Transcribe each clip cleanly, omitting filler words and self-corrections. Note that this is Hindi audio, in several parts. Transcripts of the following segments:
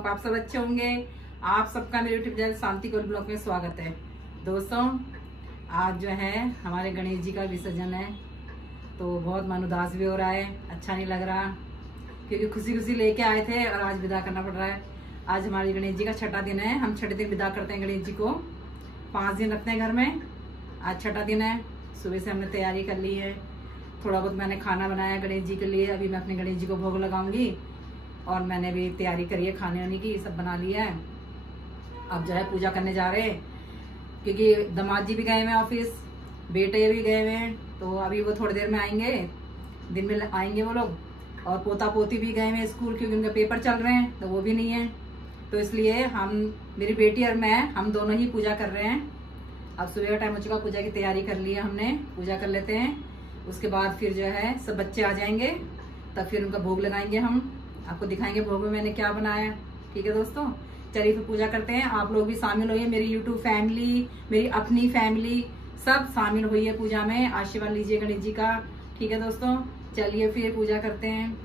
होप आप सब अच्छे होंगे। आप सबका मेरे यूट्यूब चैनल शांति कौर ब्लॉग में स्वागत है। दोस्तों आज जो है हमारे गणेश जी का विसर्जन है, तो बहुत मन उदास भी हो रहा है, अच्छा नहीं लग रहा क्योंकि खुशी खुशी लेके आए थे और आज विदा करना पड़ रहा है। आज हमारे गणेश जी का छठा दिन है, हम छठे दिन विदा करते हैं गणेश जी को। 5 दिन रखते हैं घर में, आज छठा दिन है। सुबह से हमने तैयारी कर ली है, थोड़ा बहुत मैंने खाना बनाया गणेश जी के लिए। अभी मैं अपने गणेश जी को भोग लगाऊंगी और मैंने भी तैयारी करी है खाने वाने की, सब बना लिया है। अब जो है पूजा करने जा रहे हैं क्योंकि दामाद जी भी गए हुए हैं ऑफिस, बेटे भी गए हुए हैं, तो अभी वो थोड़ी देर में आएंगे, दिन में आएंगे वो लोग। और पोता पोती भी गए हुए हैं स्कूल क्योंकि उनके पेपर चल रहे हैं, तो वो भी नहीं है, तो इसलिए हम, मेरी बेटी और मैं, हम दोनों ही पूजा कर रहे हैं। अब सुबह का टाइम हो चुका, पूजा की तैयारी कर ली है हमने, पूजा कर लेते हैं। उसके बाद फिर जो है सब बच्चे आ जाएंगे, तब फिर उनका भोग लगाएंगे। हम आपको दिखाएंगे भोग में मैंने क्या बनाया। ठीक है दोस्तों, चलिए फिर पूजा करते हैं। आप लोग भी शामिल होइए, मेरी यूट्यूब फैमिली, मेरी अपनी फैमिली, सब शामिल होइए पूजा में, आशीर्वाद लीजिए गणेश जी का। ठीक है दोस्तों, चलिए फिर पूजा करते हैं।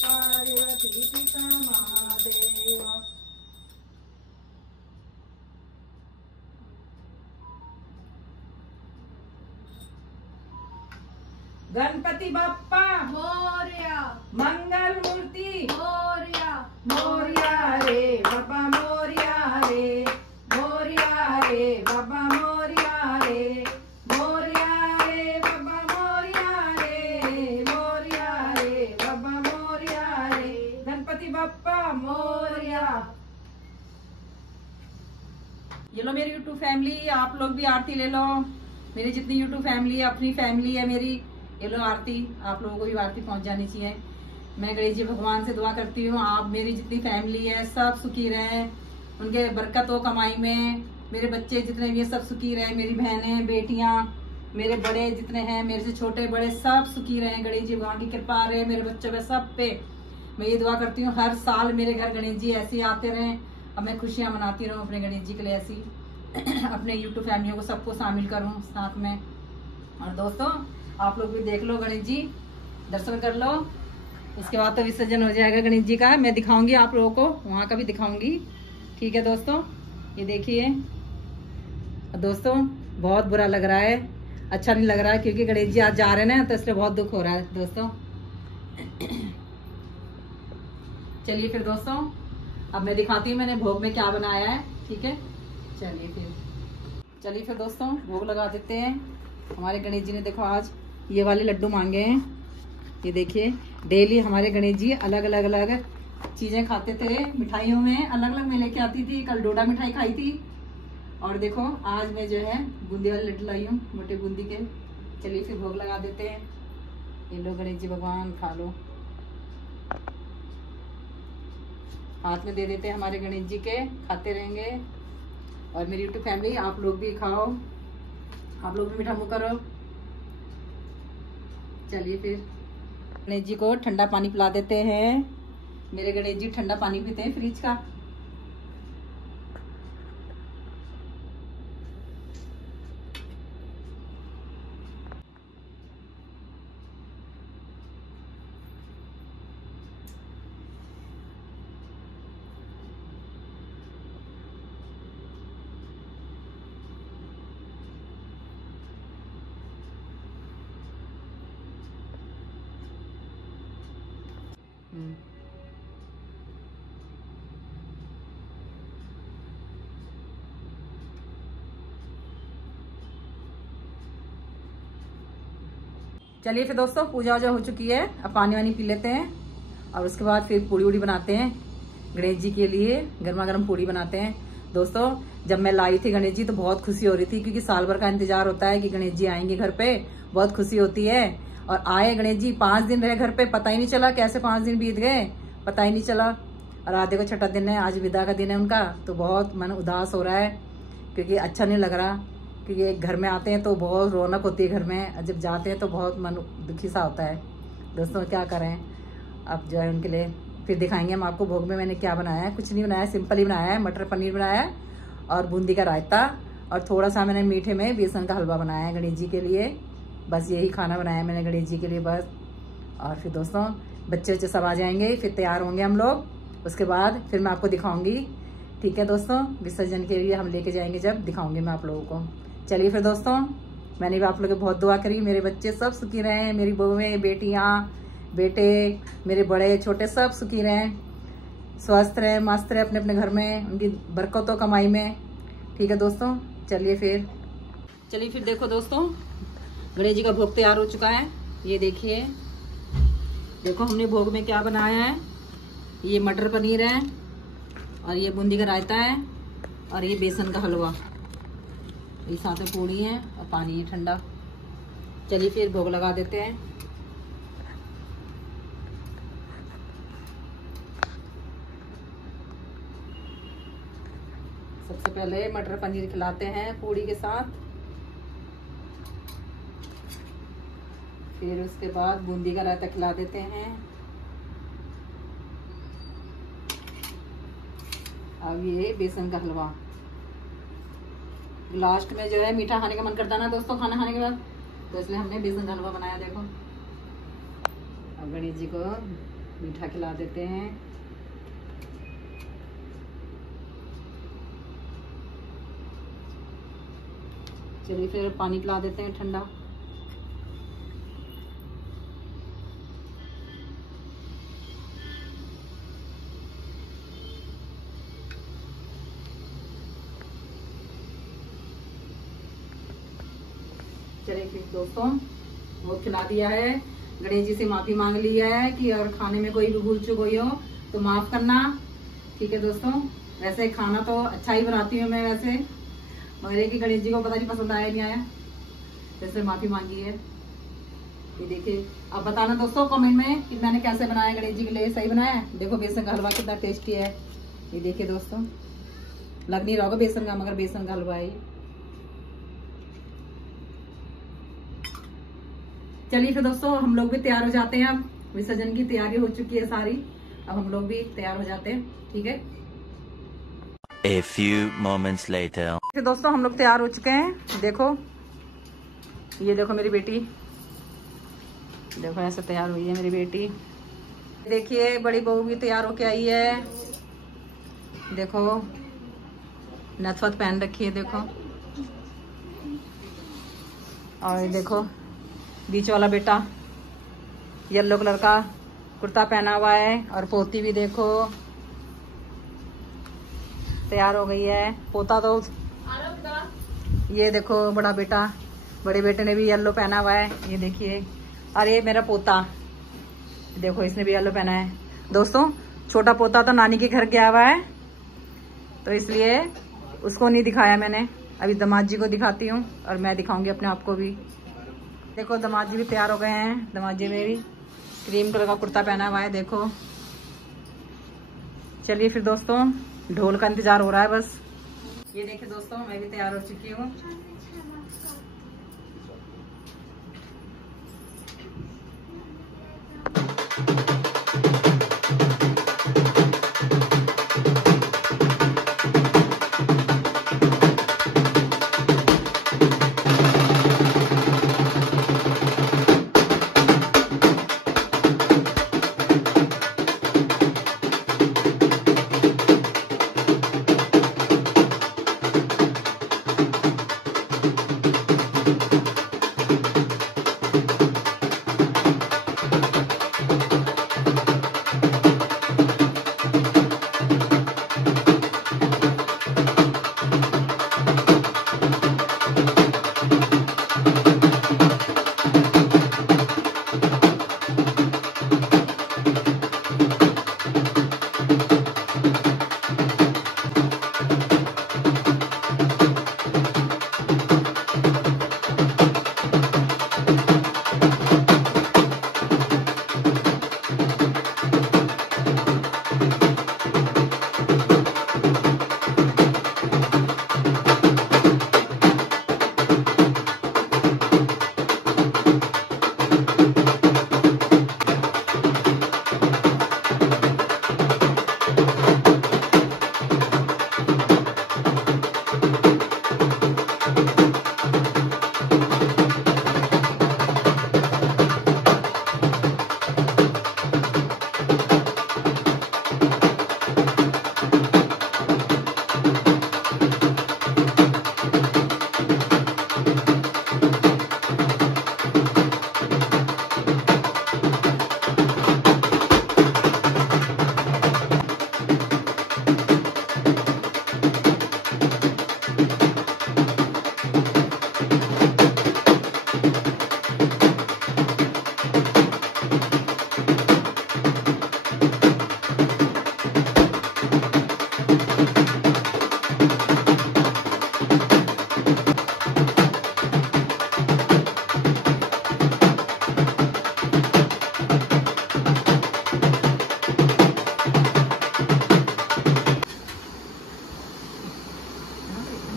पार्वती पिता महादेव। गणपति बप्पा मोरया, मंगल मूर्ति मोरया, मोरया रे बाबा मोरया रे, मोरया रे बाबा मोरया रे, मोरया रे बाबा मोरया रे, मोरया रे बाबा मोरया रे, गणपति बप्पा मोरया। ये लो मेरी यूट्यूब फैमिली, आप लोग भी आरती ले लो। मेरी जितनी यूट्यूब फैमिली है, अपनी फैमिली है मेरी, ये लो आरती। आप लोगों को भी आरती पहुंच जानी चाहिए। मैं गणेश जी भगवान से दुआ करती हूँ आप मेरी जितनी फैमिली है सब सुखी रहे, उनके बरकत हो कमाई में। मेरे बच्चे जितने भी हैं सब सुखी रहे, मेरी बहनें बेटियां, मेरे बड़े जितने हैं, मेरे से छोटे बड़े सब सुखी रहे। गणेश जी भगवान की कृपा रहे मेरे बच्चों पे, सब पे। मैं ये दुआ करती हूँ हर साल मेरे घर गणेश जी ऐसे ही आते रहें और मैं खुशियाँ मनाती रहूँ अपने गणेश जी के लिए ऐसी अपने यूट्यूब फैमिलियों को सबको शामिल करूँ साथ में। और दोस्तों आप लोग भी देख लो, गणेश जी दर्शन कर लो, उसके बाद तो विसर्जन हो जाएगा गणेश जी का। मैं दिखाऊंगी आप लोगों को, वहाँ का भी दिखाऊंगी। ठीक है दोस्तों, ये देखिए दोस्तों, बहुत बुरा लग रहा है, अच्छा नहीं लग रहा है क्योंकि गणेश जी आज जा रहे हैं ना, तो इसलिए बहुत दुख हो रहा है दोस्तों। चलिए फिर दोस्तों, अब मैं दिखाती हूँ मैंने भोग में क्या बनाया है। ठीक है, चलिए फिर दोस्तों भोग लगा देते हैं। हमारे गणेश जी ने देखो आज ये वाले लड्डू मांगे हैं। ये देखिए, डेली हमारे गणेश जी अलग अलग चीजें खाते थे, मिठाइयों में अलग अलग मैं लेके आती थी। कल डोडा मिठाई खाई थी और देखो आज मैं जो है बूंदी वाले लड्डू लाई हूँ, मोटे बूंदी के। चलिए फिर भोग लगा देते हैं। ये लो गणेश जी भगवान, खा लो, हाथ में दे देते हैं हमारे गणेश जी के, खाते रहेंगे। और मेरी यूट्यूब फैमिली आप लोग भी खाओ, आप लोग भी मीठा मुँह करो। चलिए फिर गणेश जी को ठंडा पानी पिला देते हैं। मेरे गणेश जी ठंडा पानी पीते हैं फ्रिज का। चलिए फिर दोस्तों, पूजा वूजा हो चुकी है, अब पानी वानी पी लेते हैं और उसके बाद फिर पूड़ी वूड़ी बनाते हैं। गणेश जी के लिए गर्मा गर्म पूड़ी बनाते हैं। दोस्तों, जब मैं लाई थी गणेश जी तो बहुत खुशी हो रही थी, क्योंकि साल भर का इंतजार होता है कि गणेश जी आएंगे घर पे, बहुत खुशी होती है। और आए गणेश जी, 5 दिन रहे घर पे, पता ही नहीं चला कैसे 5 दिन बीत गए, पता ही नहीं चला। और आज देखो छठा दिन है, आज विदा का दिन है उनका, तो बहुत मन उदास हो रहा है, क्योंकि अच्छा नहीं लग रहा। क्योंकि घर में आते हैं तो बहुत रौनक होती है घर में, और जब जाते हैं तो बहुत मन दुखी सा होता है। दोस्तों क्या करें, अब जो है उनके लिए फिर दिखाएंगे हम आपको भोग में मैंने क्या बनाया है। कुछ नहीं बनाया, सिंपल ही बनाया है, मटर पनीर बनाया है और बूंदी का रायता, और थोड़ा सा मैंने मीठे में बेसन का हलवा बनाया है गणेश जी के लिए। बस यही खाना बनाया है मैंने गणेश जी के लिए बस। और फिर दोस्तों बच्चे बच्चे सब आ जाएंगे, फिर तैयार होंगे हम लोग, उसके बाद फिर मैं आपको दिखाऊंगी। ठीक है दोस्तों, विसर्जन के लिए हम लेके जाएंगे, जब दिखाऊंगी मैं आप लोगों को। चलिए फिर दोस्तों, मैंने भी आप लोगों की बहुत दुआ करी, मेरे बच्चे सब सुखी रहें, मेरी बहुएं, बेटियाँ, बेटे, मेरे बड़े छोटे सब सुखी रहें, स्वस्थ रहें, मस्त रहें अपने अपने घर में, उनकी बरकतों कमाई में। ठीक है दोस्तों, चलिए फिर देखो दोस्तों, गणेश जी का भोग तैयार हो चुका है। ये देखिए, देखो हमने भोग में क्या बनाया है। ये मटर पनीर है, और ये बूंदी का रायता है, और ये बेसन का हलवा, ये साथ में पूड़ी है और पानी है ठंडा। चलिए फिर भोग लगा देते हैं। सबसे पहले मटर पनीर खिलाते हैं पूड़ी के साथ, फिर उसके बाद बूंदी का रायता खिला देते हैं। अब ये बेसन का हलवा। लास्ट में जो है मीठा खाने का मन करता है ना दोस्तों, खाना खाने के बाद, तो इसलिए हमने बेसन का हलवा बनाया। देखो, अब गणेश जी को मीठा खिला देते हैं। चलिए फिर पानी पिला देते हैं ठंडा। चलिए फिर दोस्तों, वो खिला दिया है, गणेश जी से माफी मांग ली है कि और खाने में कोई भी भूल चूक हुई हो तो माफ करना। ठीक है दोस्तों, वैसे खाना तो अच्छा ही बनाती हूँ मैं वैसे, मगर ये कि गणेश जी को पता नहीं पसंद आया नहीं आया, जैसे माफी मांगी है। ये देखिए, अब बताना दोस्तों कमेंट में कि मैंने कैसे बनाया गणेश जी के लिए, सही बनाया है। देखो बेसन का हलवा कितना टेस्टी है। ये देखिए दोस्तों, लग नहीं रहा होगा बेसन का, मगर बेसन का हलवा है। चलिए फिर दोस्तों, हम लोग भी तैयार हो जाते हैं। अब विसर्जन की तैयारी हो चुकी है सारी, अब हम लोग भी तैयार हो जाते हैं। ठीक है, A few moments later. फिर दोस्तों हम लोग तैयार हो चुके हैं। देखो, ये देखो मेरी बेटी, देखो ऐसे तैयार हुई है मेरी बेटी। देखिए बड़ी बहू भी तैयार होके आई है, देखो नथवत पहन रखी है, देखो। और देखो बीच वाला बेटा येलो कलर का कुर्ता पहना हुआ है, और पोती भी देखो तैयार हो गई है। पोता तो ये देखो बड़ा बेटा, बड़े बेटे ने भी येलो पहना हुआ है, ये देखिए। और ये मेरा पोता, देखो इसने भी येलो पहना है। दोस्तों छोटा पोता तो नानी के घर गया हुआ है, तो इसलिए उसको नहीं दिखाया मैंने। अभी दामाद जी को दिखाती हूँ, और मैं दिखाऊंगी अपने आप को भी। देखो दामाद जी भी तैयार हो गए हैं। दामाद जी मेरी क्रीम कलर का कुर्ता पहना हुआ है, देखो। चलिए फिर दोस्तों, ढोल का इंतजार हो रहा है बस। ये देखिए दोस्तों, मैं भी तैयार हो चुकी हूँ।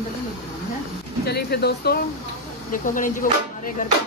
चलिए फिर दोस्तों, देखो गणेश जी को हमारे घर पे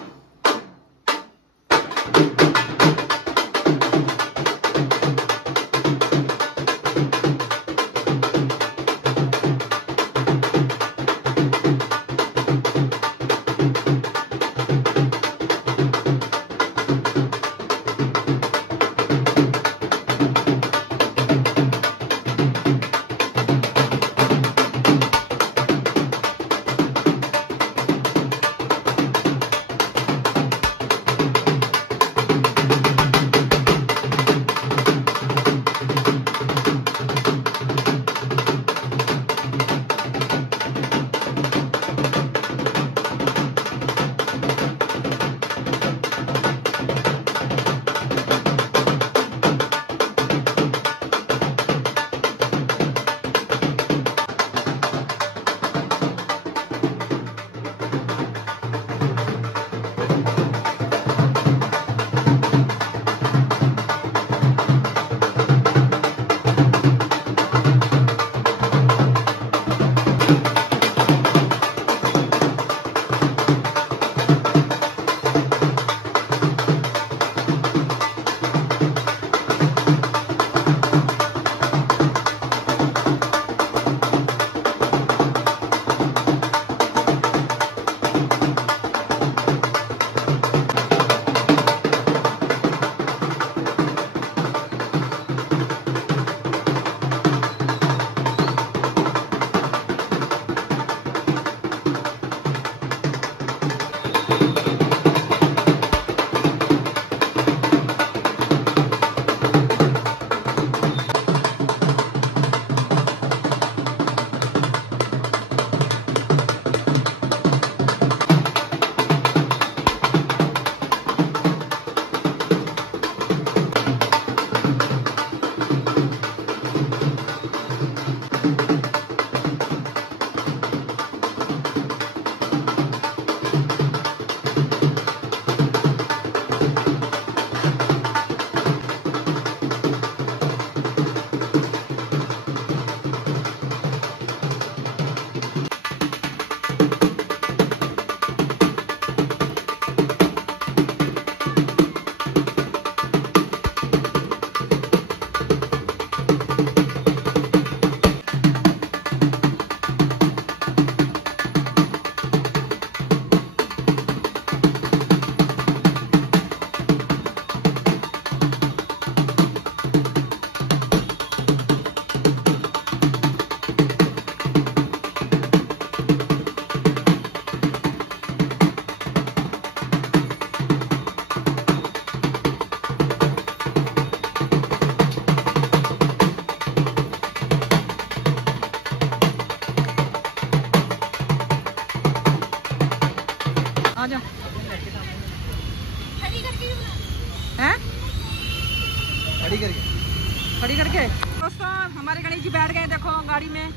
खड़ी करके दोस्तों हमारे गणेश जी बैठ गए। देखो गाड़ी में,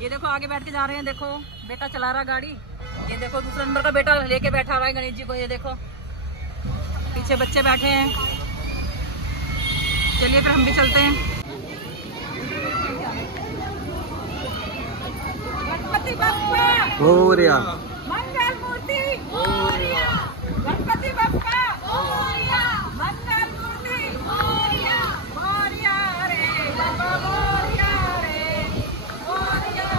ये देखो आगे बैठ के जा रहे हैं। देखो बेटा चला रहा गाड़ी, ये देखो दूसरा नंबर का बेटा लेके बैठा रहा है गणेश जी को। ये देखो पीछे बच्चे बैठे हैं। चलिए फिर हम भी चलते हैं। गणपति बप्पा मोरया, मंगल मूर्ति मोरया, गणपति बप्पा मोरया, मंगल मूर्ति मोरया, मोरया रे बाबा मोरया रे, मोरया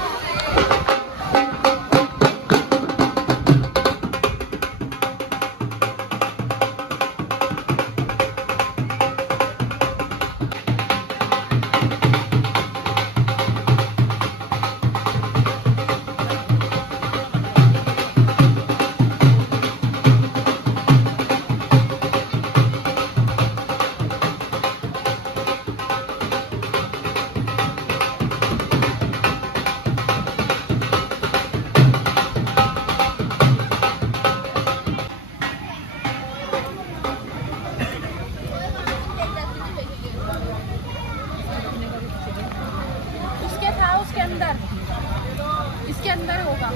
इसके अंदर होगा।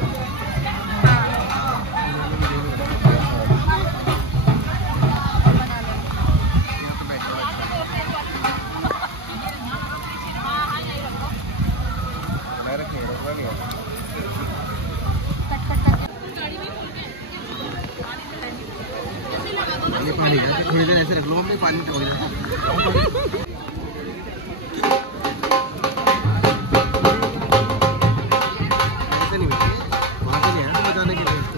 पानी का, थोड़ी देर ऐसे रख लो, अपने पानी टपक जाए। ऐसे नहीं बैठे, वहाँ से नहीं आया तो बताने के लिए इसको।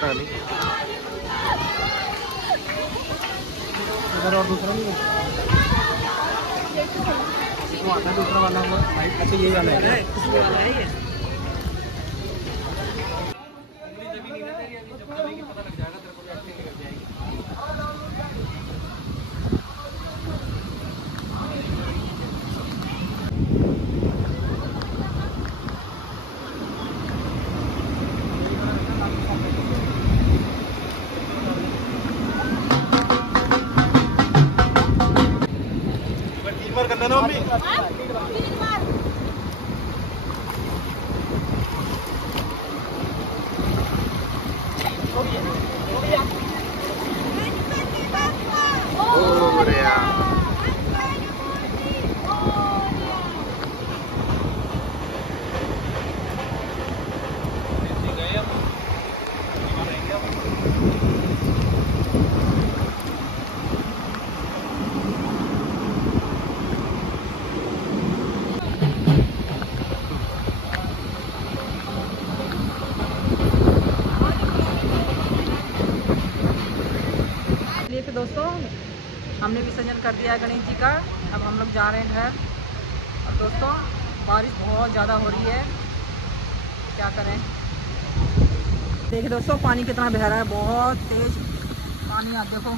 पता नहीं इधर और दूसरा नहीं वो आता है दूसरा वाला अच्छा यही वाला है करना ना मम्मी तो दोस्तों हमने विसर्जन कर दिया है गणेश जी का। अब हम लोग जा रहे हैं घर। अब दोस्तों बारिश बहुत ज़्यादा हो रही है, क्या करें। देखिए दोस्तों पानी कितना बह रहा है, बहुत तेज पानी। आप देखो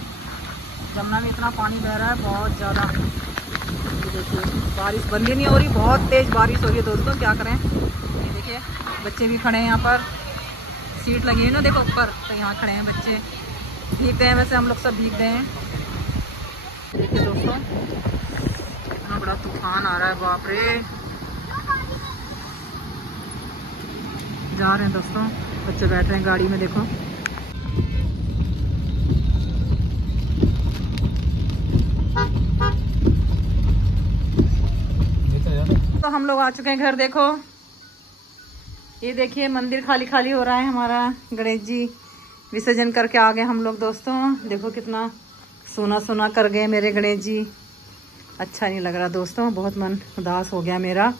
जमुना में इतना पानी बह रहा है, बहुत ज़्यादा। देखिए बारिश बंद ही नहीं हो रही, बहुत तेज बारिश हो रही है दोस्तों, क्या करें। ये देखिए बच्चे भी खड़े हैं यहाँ पर, सीट लगी है ना देखो ऊपर, तो यहाँ खड़े हैं बच्चे, भीग गए हैं। वैसे हम लोग सब भीग गए हैं। देखिए दोस्तों इतना बड़ा तूफान आ रहा है, बाप रे। जा रहे हैं दोस्तों, बच्चे बैठ रहे हैं गाड़ी में, देखो। तो हम लोग आ चुके हैं घर। देखो ये देखिए मंदिर खाली खाली हो रहा है हमारा। गणेश जी विसर्जन करके आ गए हम लोग दोस्तों। देखो कितना सोना सोना कर गए मेरे गणेश जी। अच्छा नहीं लग रहा दोस्तों, बहुत मन उदास हो गया मेरा,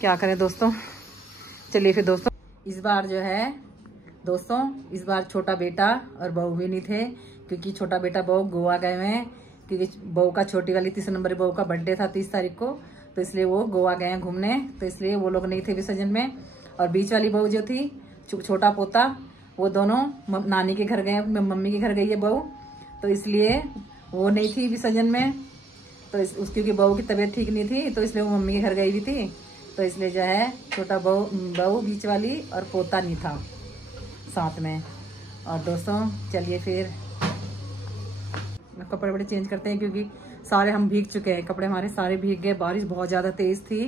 क्या करें दोस्तों। चलिए फिर दोस्तों, इस बार जो है दोस्तों, इस बार छोटा बेटा और बहू भी नहीं थे, क्योंकि छोटा बेटा बहू गोवा गए हुए हैं, क्योंकि बहू का छोटी वाली 30 नंबर बहू का बर्थडे था 30 तारीख को, तो इसलिए वो गोवा गए हैं घूमने, तो इसलिए वो लोग नहीं थे विसर्जन में। और बीच वाली बहू जो थी, छोटा पोता, वो दोनों नानी के घर गए, मम्मी के घर गई है बहू, तो इसलिए वो नहीं थी विसर्जन में। तो क्योंकि बहू की तबीयत ठीक नहीं थी, तो इसलिए वो मम्मी के घर गई हुई थी, तो इसलिए जो है छोटा बहू बीच वाली और पोता नहीं था साथ में। और दोस्तों चलिए फिर कपड़े बड़े चेंज करते हैं, क्योंकि सारे हम भीग चुके हैं, कपड़े हमारे सारे भीग गए। बारिश बहुत ज़्यादा तेज़ थी,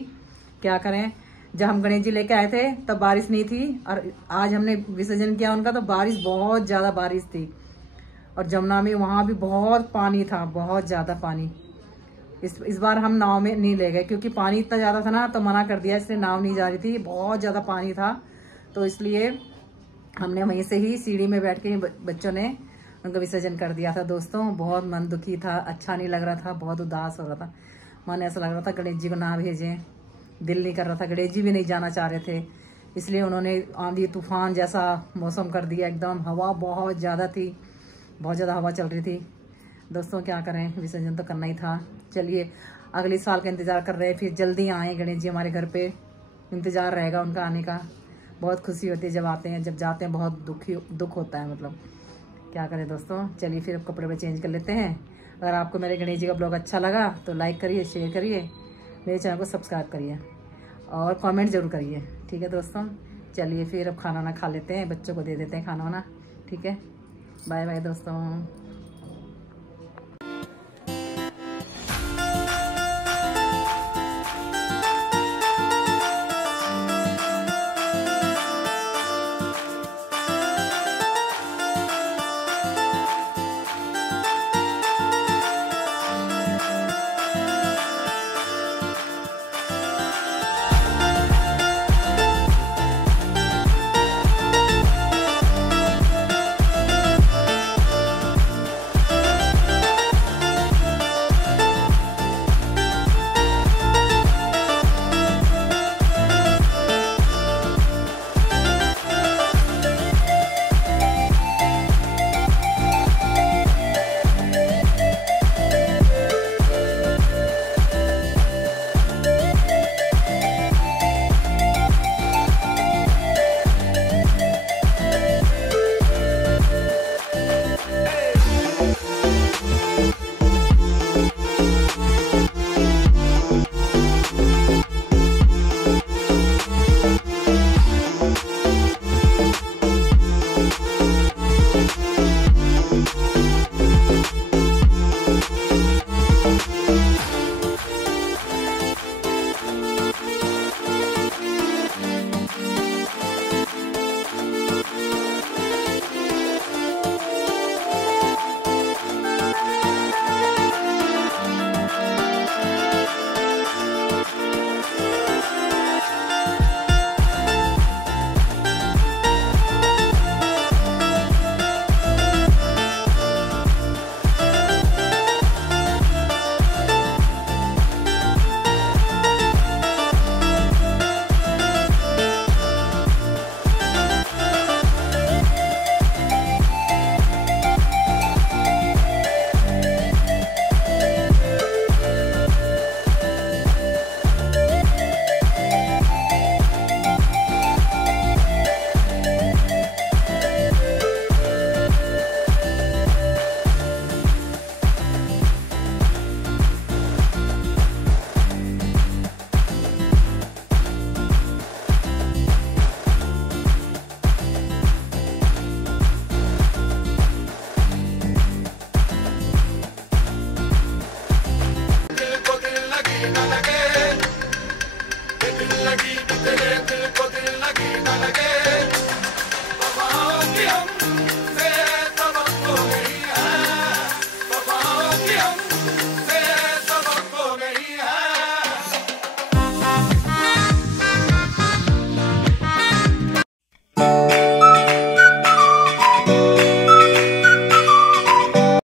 क्या करें। जब हम गणेश जी लेके आए थे तब बारिश नहीं थी, और आज हमने विसर्जन किया उनका तो बारिश, बहुत ज़्यादा बारिश थी। और जमुना में वहाँ भी बहुत पानी था, बहुत ज़्यादा पानी। इस बार हम नाव में नहीं ले गए, क्योंकि पानी इतना ज़्यादा था ना, तो मना कर दिया, इसलिए नाव नहीं जा रही थी, बहुत ज़्यादा पानी था। तो इसलिए हमने वहीं से ही सीढ़ी में बैठ के बच्चों ने उनका विसर्जन कर दिया था दोस्तों। बहुत मन दुखी था, अच्छा नहीं लग रहा था, बहुत उदास हो रहा था मन। ऐसा लग रहा था गणेश जी को ना भेजें, दिल नहीं कर रहा था। गणेश जी भी नहीं जाना चाह रहे थे, इसलिए उन्होंने आंधी तूफान जैसा मौसम कर दिया एकदम। हवा बहुत ज़्यादा थी, बहुत ज़्यादा हवा चल रही थी दोस्तों, क्या करें, विसर्जन तो करना ही था। चलिए अगले साल का इंतज़ार कर रहे हैं, फिर जल्दी आए गणेश जी हमारे घर पे, इंतज़ार रहेगा उनका आने का। बहुत खुशी होती है जब आते हैं, जब जाते हैं बहुत दुख होता है, मतलब क्या करें दोस्तों। चलिए फिर अब कपड़े में चेंज कर लेते हैं। अगर आपको मेरे गणेश जी का ब्लॉग अच्छा लगा तो लाइक करिए, शेयर करिए, मेरे चैनल को सब्सक्राइब करिए और कमेंट ज़रूर करिए, ठीक है दोस्तों। चलिए फिर अब खाना वाना खा लेते हैं, बच्चों को दे देते हैं खाना वाना, ठीक है। बाय बाय दोस्तों। तेरे दिल को दिल लगी न लगे